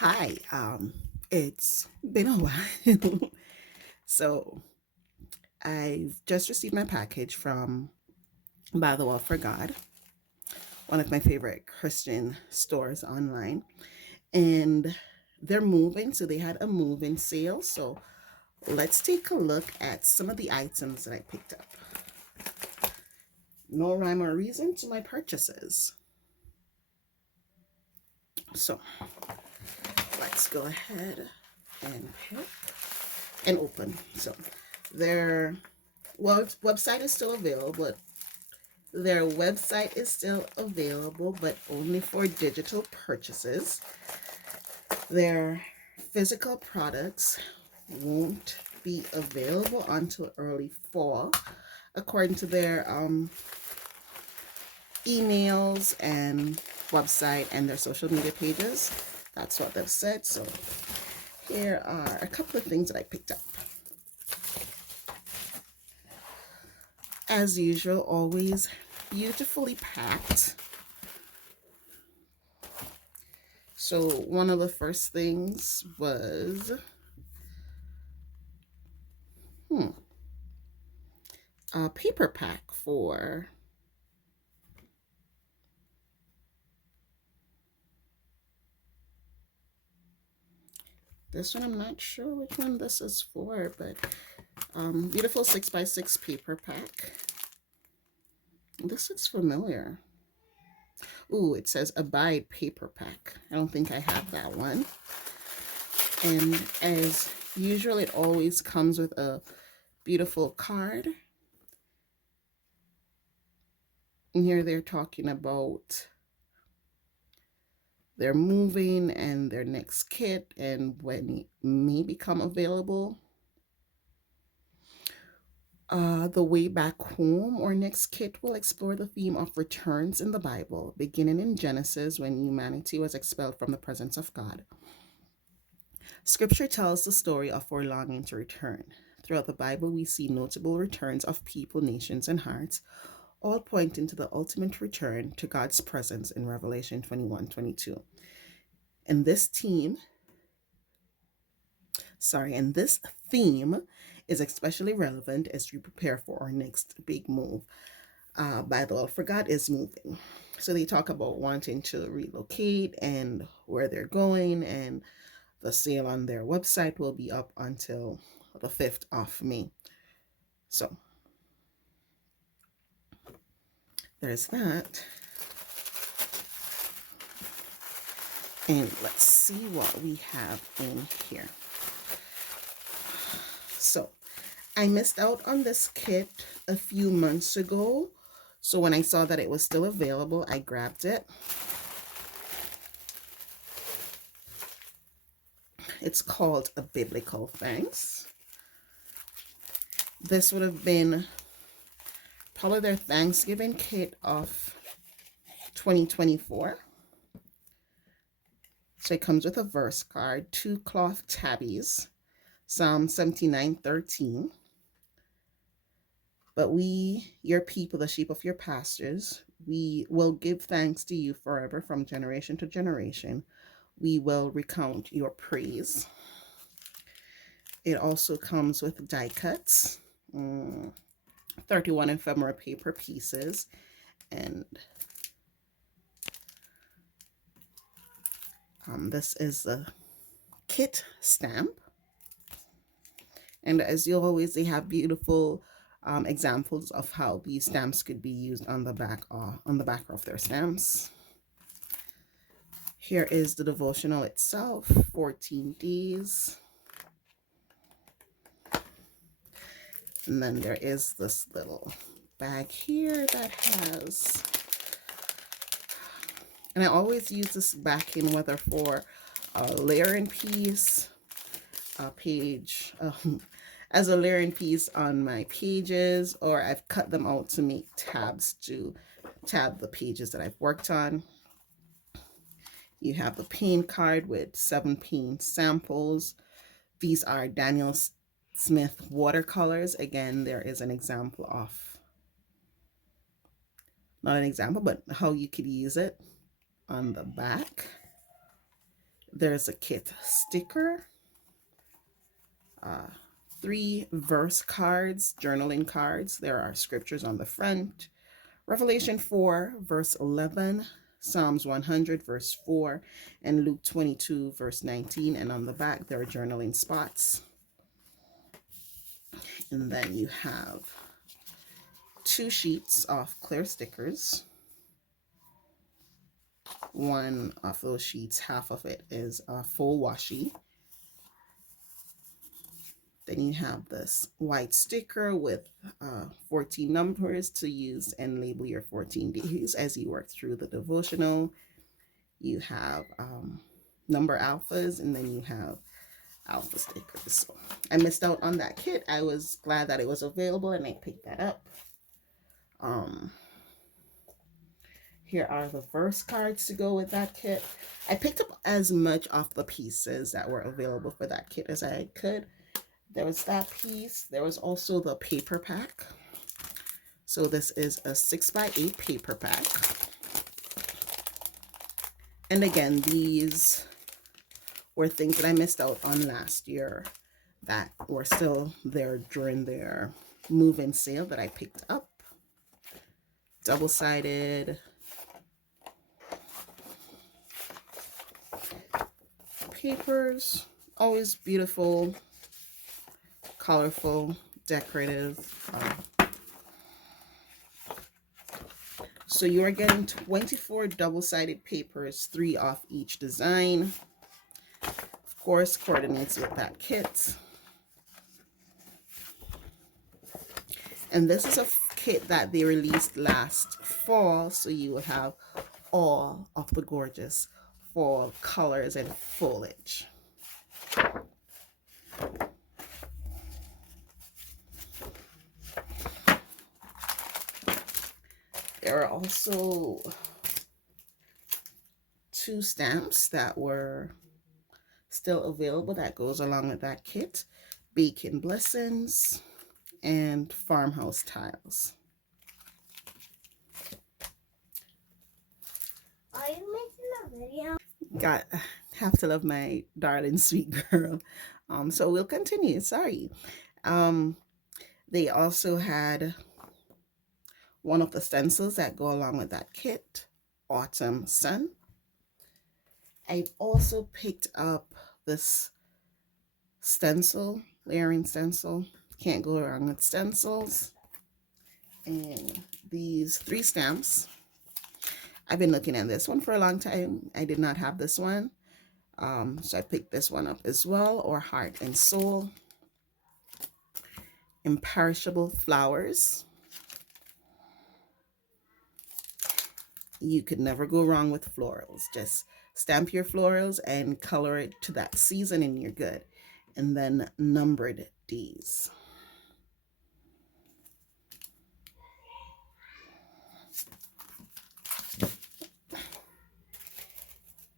Hi, it's been a while. So I've just received my package from By the Wall for God, one of my favorite Christian stores online. And they're moving, so they had a move-in sale. So let's take a look at some of the items that I picked up. No rhyme or reason to my purchases. So let's go ahead and pick and open. So their website is still available, but their website is still available, but only for digital purchases. Their physical products won't be available until early fall, according to their emails and website and their social media pages. That's what they've said. So here are a couple of things that I picked up. As usual, always beautifully packed. So one of the first things was a paper pack for this one. I'm not sure which one this is for, but beautiful 6x6 paper pack. This looks familiar. Ooh, it says Abide paper pack. I don't think I have that one. And as usual, it always comes with a beautiful card. And here they're talking about their moving and their next kit and when it may become available. The Way Back Home or Next Kit will explore the theme of returns in the Bible, beginning in Genesis when humanity was expelled from the presence of God. Scripture tells the story of our longing to return. Throughout the Bible, we see notable returns of people, nations, and hearts, all pointing to the ultimate return to God's presence in Revelation 21:22. And this team, and this theme is especially relevant as we prepare for our next big move. By the Wall for God is moving. So they talk about wanting to relocate and where they're going, and the sale on their website will be up until the 5th of May. So there's that. And let's see what we have in here. So I missed out on this kit a few months ago. So when I saw that it was still available, I grabbed it. It's called A Biblical Thanks. This would have been probably their Thanksgiving kit of 2024. So it comes with a verse card, 2 cloth tabbies, Psalm 79:13. But we, your people, the sheep of your pastures, we will give thanks to you forever from generation to generation. We will recount your praise. It also comes with die cuts, 31 ephemera paper pieces, and this is the kit stamp. And as you always, they have beautiful examples of how these stamps could be used on the back of their stamps. Here is the devotional itself, 14 days. And then there is this little bag here that has, and I always use this backing whether for a layering piece, a page, as a layering piece on my pages, or I've cut them out to make tabs to tab the pages that I've worked on. You have the paint card with 7 paint samples. These are Daniel Smith watercolors. Again, there is an example of, not an example, but how you could use it on the back. There's a kit sticker, 3 verse cards, journaling cards. There are scriptures on the front. Revelation 4, verse 11, Psalms 100, verse 4, and Luke 22, verse 19. And on the back, there are journaling spots. And then you have 2 sheets of clear stickers. One of those sheets, half of it is a full washi. Then you have this white sticker with 14 numbers to use and label your 14 days as you work through the devotional. You have number alphas, and then you have alpha stickers. So I missed out on that kit. I was glad that it was available and I picked that up. Here are the verse cards to go with that kit. I picked up as much of the pieces that were available for that kit as I could. There was that piece. There was also the paper pack. So this is a 6x8 paper pack. And again, these were things that I missed out on last year that were still there during their move-in sale that I picked up. Double-sided papers, always beautiful, colorful, decorative. So you are getting 24 double-sided papers, 3 off each design. Of course, coordinates with that kit. And this is a kit that they released last fall, so you will have all of the gorgeous fall colors and foliage. There are also 2 stamps that were still available that goes along with that kit. Bacon Blessings and Farmhouse Tiles. Are you making a video? Have to love my darling sweet girl. So we'll continue. Sorry. They also had one of the stencils that go along with that kit, Autumn Sun. I also picked up this stencil, layering stencil. Can't go wrong with stencils. And these 3 stamps. I've been looking at this one for a long time. I did not have this one. So I picked this one up as well, or Heart and Soul. Imperishable Flowers. You could never go wrong with florals. Just stamp your florals and color it to that season and you're good. And then Numbered Days.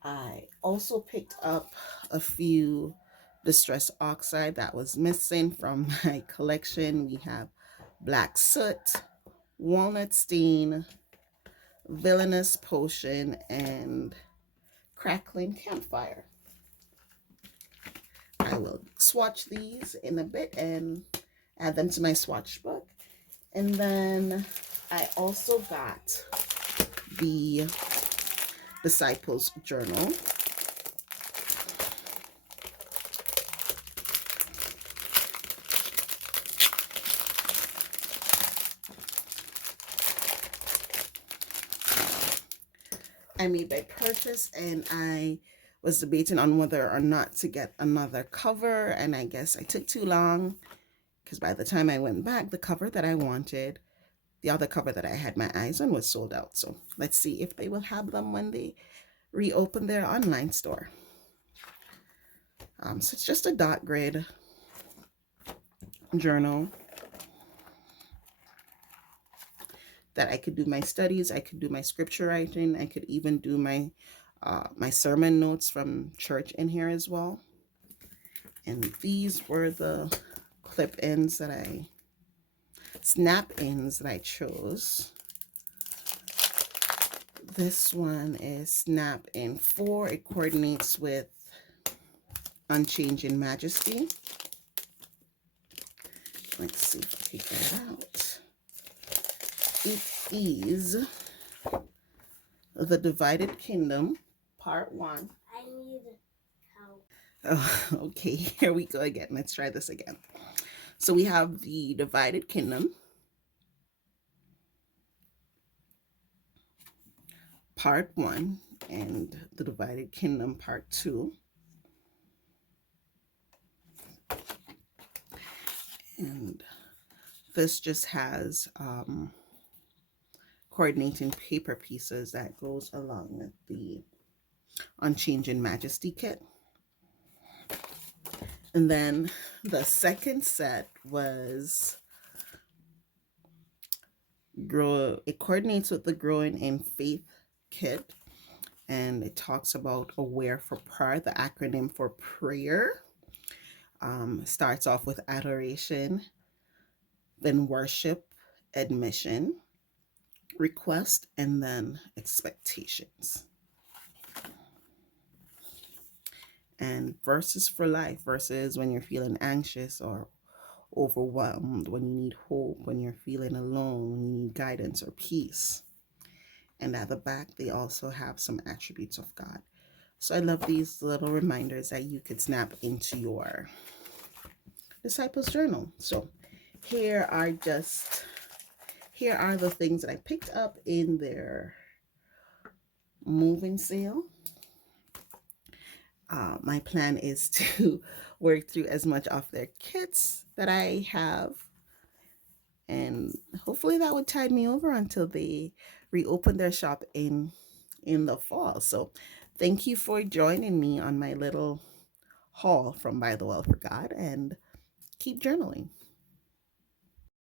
I also picked up a few Distress Oxide that was missing from my collection. We have Black Soot, Walnut Stain, Villainous Potion, and Crackling Campfire. I will swatch these in a bit and add them to my swatch book. And then I also got the Disciples Journal. I made my purchase and I was debating on whether or not to get another cover, and I guess I took too long because by the time I went back, the cover that I wanted, the other cover that I had my eyes on, was sold out. So let's see if they will have them when they reopen their online store. So it's just a dot grid journal that I could do my studies, I could do my scripture writing, I could even do my my sermon notes from church in here as well. And these were the clip-ins that snap-ins that I chose. This one is snap-in 4. It coordinates with Unchanging Majesty. Let's see if I take that out. It is The Divided Kingdom, Part 1. I need help. Oh, okay, here we go again. Let's try this again. So we have The Divided Kingdom, Part 1, and The Divided Kingdom, Part 2. And this just has coordinating paper pieces that goes along with the Unchanging Majesty kit. And then the second set was it coordinates with the Growing in Faith kit, and it talks about Aware for Prayer, the acronym for prayer. Starts off with adoration, then worship, admission, request, and then expectations. And verses for life, verses when you're feeling anxious or overwhelmed, when you need hope, when you're feeling alone, when you need guidance or peace. And at the back, they also have some attributes of God. So I love these little reminders that you could snap into your Disciples Journal. So here are the things that I picked up in their moving sale. My plan is to work through as much of their kits that I have, and hopefully that would tide me over until they reopen their shop in the fall. So thank you for joining me on my little haul from By the Well for God, and keep journaling.